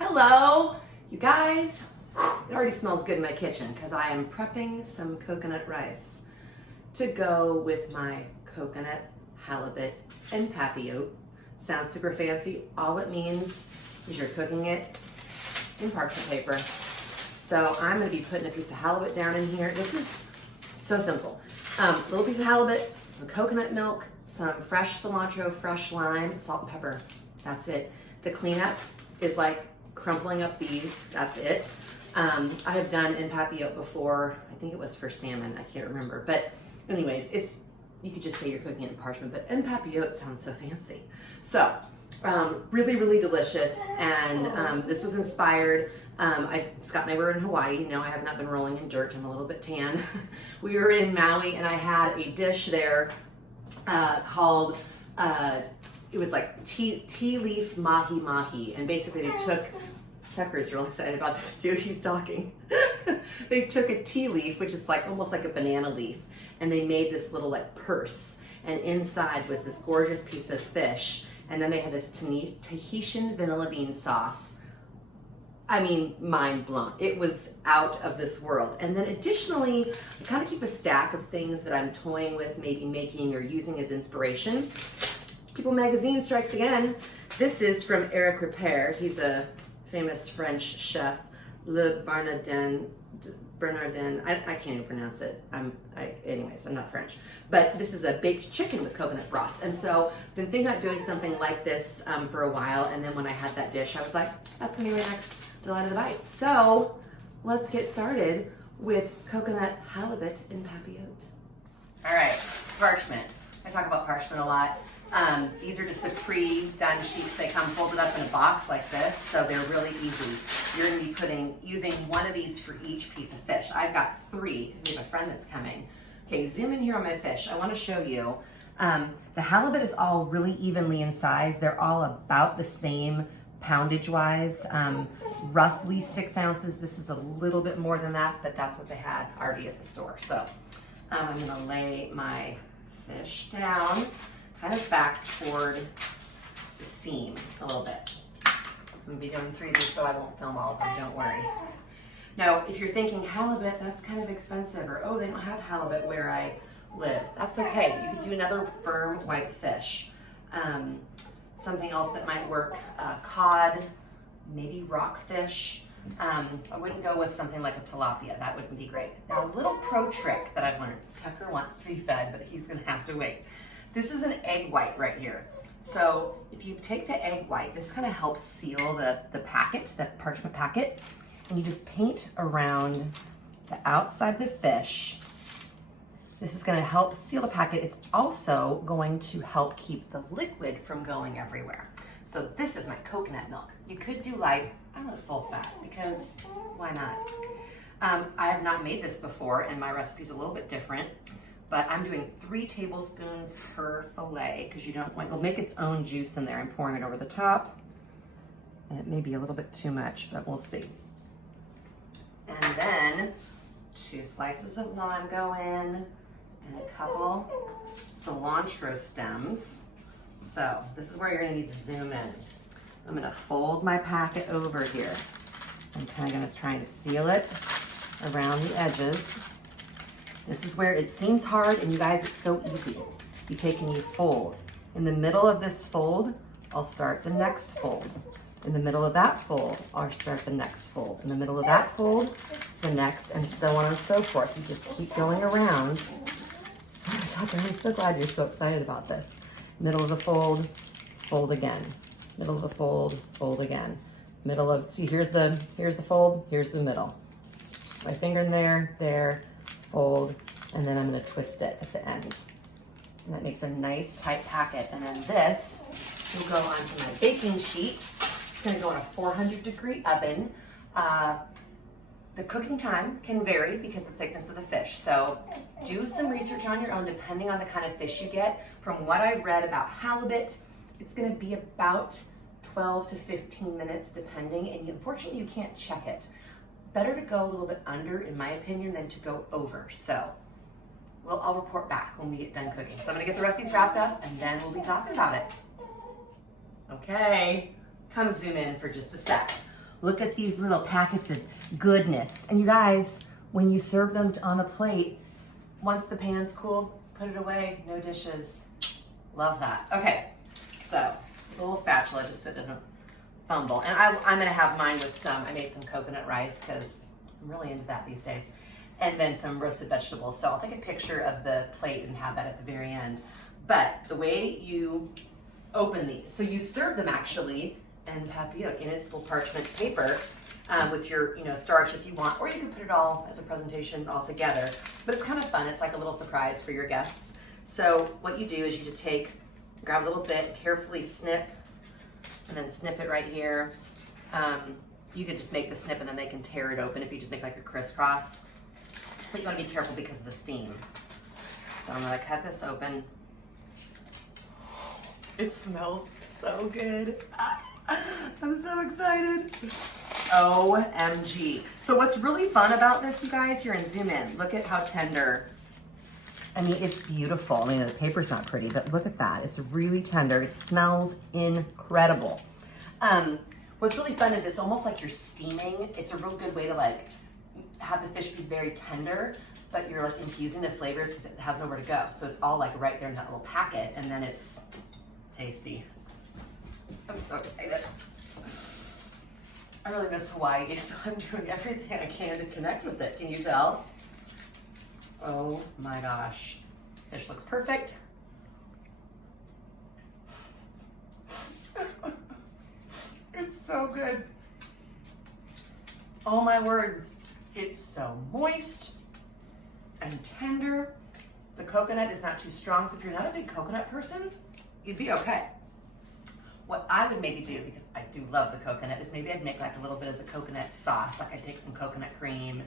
Hello, you guys. It already smells good in my kitchen because I am prepping some coconut rice to go with my coconut, halibut, and papillote. Sounds super fancy. All it means is you're cooking it in parchment paper. So I'm going to be putting a piece of halibut down in here. This is so simple. Little piece of halibut, some coconut milk, some fresh cilantro, fresh lime, salt and pepper. That's it. The cleanup is like crumpling up these. That's it. I have done in papillote before. I think it was for salmon. I can't remember. But anyways, you could just say you're cooking it in parchment, but in papillote sounds so fancy. So really, really delicious. And this was inspired. Scott and I were in Hawaii. No, I have not been rolling in dirt. I'm a little bit tan. We were in Maui and I had a dish there called, it was like Leaf Mahi Mahi. And basically they took, Tucker's real excited about this too, he's talking. They took a tea leaf, which is like almost like a banana leaf, and they made this little like purse. And inside was this gorgeous piece of fish. And then they had this Tahitian vanilla bean sauce. I mean, mind blown. It was out of this world. And then additionally, I kind of keep a stack of things that I'm toying with, maybe making or using as inspiration. People Magazine strikes again. This is from Eric Ripert. He's a famous French chef, Le Bernardin. I can't even pronounce it. Anyways, I'm not French. But this is a baked chicken with coconut broth. And so I've been thinking about doing something like this for a while. And then when I had that dish, I was like, that's gonna be my next delight of the bite. So let's get started with coconut, halibut, and papillote. All right, parchment. I talk about parchment a lot. These are just the pre-done sheets. They come folded up in a box like this, so they're really easy. You're gonna be using one of these for each piece of fish. I've got 3 because we have a friend that's coming. Okay, zoom in here on my fish. I wanna show you. The halibut is all really evenly in size. They're all about the same poundage-wise, roughly 6 ounces. This is a little bit more than that, but that's what they had already at the store. So I'm gonna lay my fish down, kind of back toward the seam a little bit. I'm gonna be doing 3 of these, so I won't film all of them, don't worry. Now, if you're thinking halibut, that's kind of expensive, or oh, they don't have halibut where I live, that's okay. You could do another firm white fish. Something else that might work, cod, maybe rockfish. I wouldn't go with something like a tilapia. That wouldn't be great. Now, a little pro trick that I've learned. Tucker wants to be fed, but he's gonna have to wait. This is an egg white right here. So if you take the egg white, this kind of helps seal the packet, the parchment packet, and you just paint around the outside of the fish. This is gonna help seal the packet. It's also going to help keep the liquid from going everywhere. So this is my coconut milk. You could do light, I don't know, full fat, because why not? I have not made this before, and my recipe's a little bit different, but I'm doing 3 tablespoons per fillet, because you don't want, it'll make its own juice in there. I'm pouring it over the top. And it may be a little bit too much, but we'll see. And then 2 slices of lime go in, and a couple cilantro stems. So this is where you're gonna need to zoom in. I'm gonna fold my packet over here. I'm kind of gonna try and seal it around the edges. This is where it seems hard, and you guys, it's so easy. You take and you fold. In the middle of this fold, I'll start the next fold. In the middle of that fold, I'll start the next fold. In the middle of that fold, the next, and so on and so forth. You just keep going around. Oh, Tucker, I'm so glad you're so excited about this. Middle of the fold, fold again. Middle of the fold again. Middle of, see, here's the fold, here's the middle. My finger in there, fold, and then I'm gonna twist it at the end. And that makes a nice tight packet. And then this will go onto my baking sheet. It's gonna go in a 400-degree oven. The cooking time can vary because of the thickness of the fish. So do some research on your own depending on the kind of fish you get. From what I've read about halibut, it's gonna be about 12 to 15 minutes depending, and unfortunately you can't check it. Better to go a little bit under, in my opinion, than to go over. So I'll report back when we get done cooking. So I'm gonna get the rest of these wrapped up and then we'll be talking about it. Okay, come zoom in for just a sec. Look at these little packets of goodness. And you guys, when you serve them on the plate, once the pan's cooled, put it away, no dishes. Love that. Okay, so a little spatula just so it doesn't fumble. And I'm gonna have mine with I made some coconut rice because I'm really into that these days. And then some roasted vegetables. So I'll take a picture of the plate and have that at the very end. But the way you open these, so you serve them actually in Papillote in its little parchment paper with your starch if you want, or you can put it all as a presentation all together. But it's kind of fun. It's like a little surprise for your guests. So what you do is you just grab a little bit, carefully snip, and then snip it right here. You could just make the snip and then they can tear it open if you just make like a crisscross. But you want to be careful because of the steam. So I'm going to cut this open. It smells so good. I'm so excited. OMG. So what's really fun about this, you guys, here and zoom in. Look at how tender. I mean, it's beautiful. I mean, the paper's not pretty, but look at that. It's really tender. It smells incredible. What's really fun is it's almost like you're steaming. It's a real good way to like have the fish be very tender, but you're like infusing the flavors because it has nowhere to go. So it's all like right there in that little packet, and then it's tasty. I'm so excited. I really miss Hawaii, so I'm doing everything I can to connect with it. Can you tell? Oh my gosh. Fish looks perfect. It's so good. Oh my word. It's so moist and tender. The coconut is not too strong, so if you're not a big coconut person, you'd be okay. What I would maybe do, because I do love the coconut, is maybe I'd make like a little bit of the coconut sauce. Like I'd take some coconut cream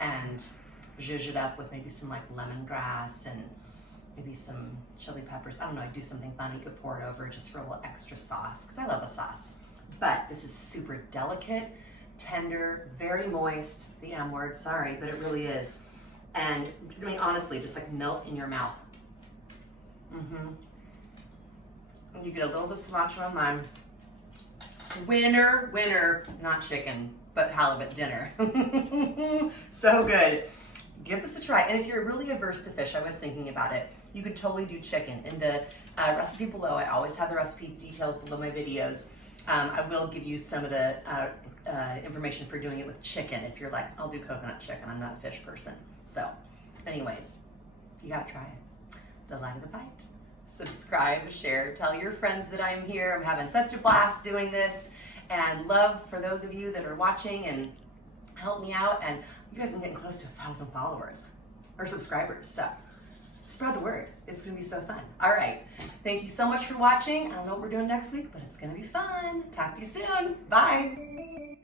and zhuzh it up with maybe some like lemongrass and maybe some chili peppers. I don't know, I'd do something fun. You could pour it over just for a little extra sauce, because I love a sauce. But this is super delicate, tender, very moist. The M word, sorry, but it really is. And I mean, honestly, just like melt in your mouth. And you get a little bit of cilantro on mine. Winner, not chicken, but halibut dinner. So good. Give this a try. And if you're really averse to fish, I was thinking about it, you could totally do chicken. In the recipe below, I always have the recipe details below my videos. I will give you some of the information for doing it with chicken if you're like, I'll do coconut chicken, I'm not a fish person. So anyways, you gotta try it. Delight of the bite. Subscribe, share, tell your friends that I'm here. I'm having such a blast doing this, and love for those of you that are watching and help me out. And you guys are getting close to 1,000 followers or subscribers, so spread the word. It's gonna be so fun. All right, thank you so much for watching. I don't know what we're doing next week, but it's gonna be fun. Talk to you soon. Bye.